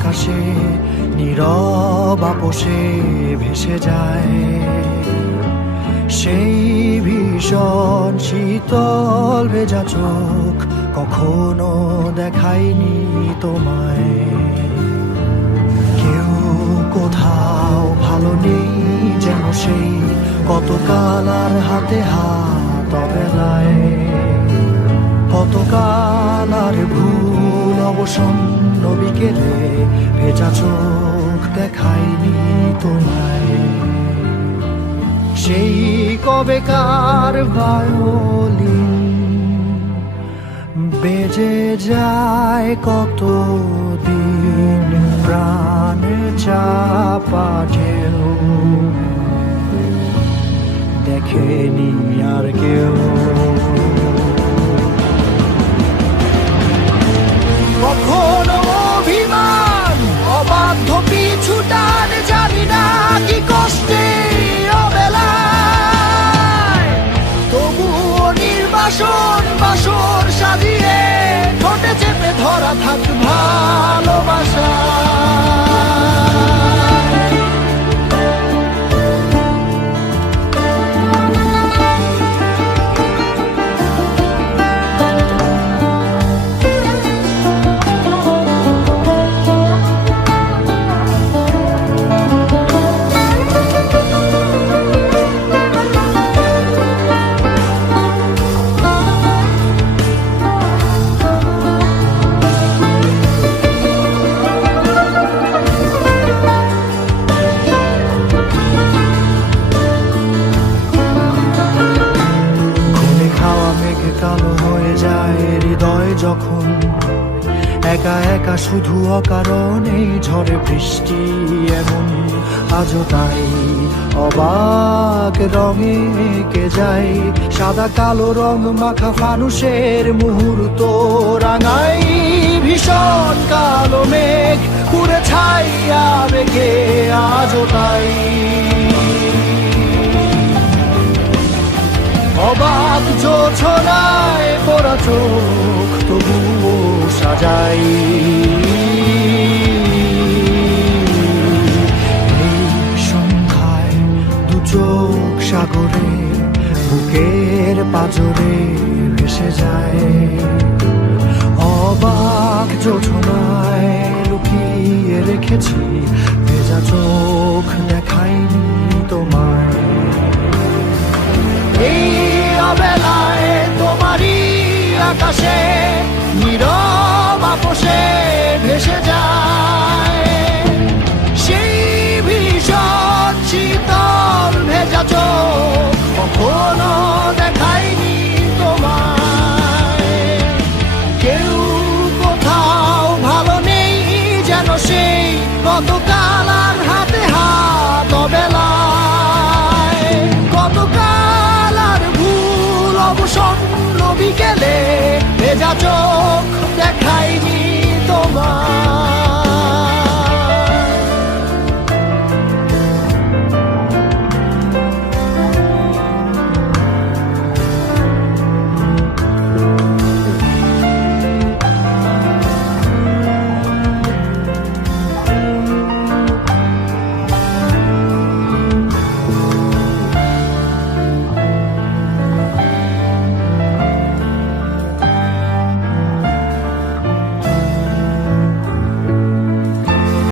আকাশে নীরব আপোষে ভেসে যায় সেই ভীষণ শীতল ভেজা চোখ কখনো দেখায়নি তোমায়। কেউ কোথাও ভালো নেই যেন সেই কতকাল আর হাতে হাত অবেলায়, কতকাল আর ভুল অবসন্ন বিকেলে ভেজা চোখ দেখায়নি তোমায়। সেই কবেকার ভায়োলিন বেজে যায় কতদিন প্রাণে চাপা ঢেউ দেখেনি আর কেউ। কখনো অভিমান অবাধ্য পিছু টান জানি না কি কষ্টে অবেলায়, তবুও নির্বাসন বাসর সাজিয়ে ঠোঁটে চেপে ধরা থাক ভালোবাসা। কালো হয়ে যায় হৃদয় যখন একা একা শুধু অকারণে ঝড়ে বৃষ্টি এমন আজও তাই অবাক রঙে কে যায় সাদা কালো রং মাখা ফানুষের মুহূর্ত রাঙাই ভীষণ কালো মেঘ পুরে ছাইয়া মেঘে আজও তাই অবাক জোছনায় পড়া চোখ তবুও সাজাই। এই সন্ধ্যায় দু চোখ সাগরে বুকের পাজরে ভেসে যায়, অবাক জোছনায় লুকিয়ে রেখেছি ভেজা চোখ দেখাইনি তোমায়। এই অবেলায় তোমারই আকাশে নীরব আপোষে ভেসে যায় সেই ভীষণ শীতল ভেজা চোখ কখনো দেখায়নি তোমায়। কেউ কোথাও ভালো নেই যেন সেই কতকাল আর হাতে হাত অবেলায়, কতকাল আর ভুল অবসন্ন বিকেলে ভেজা চোখ দেখ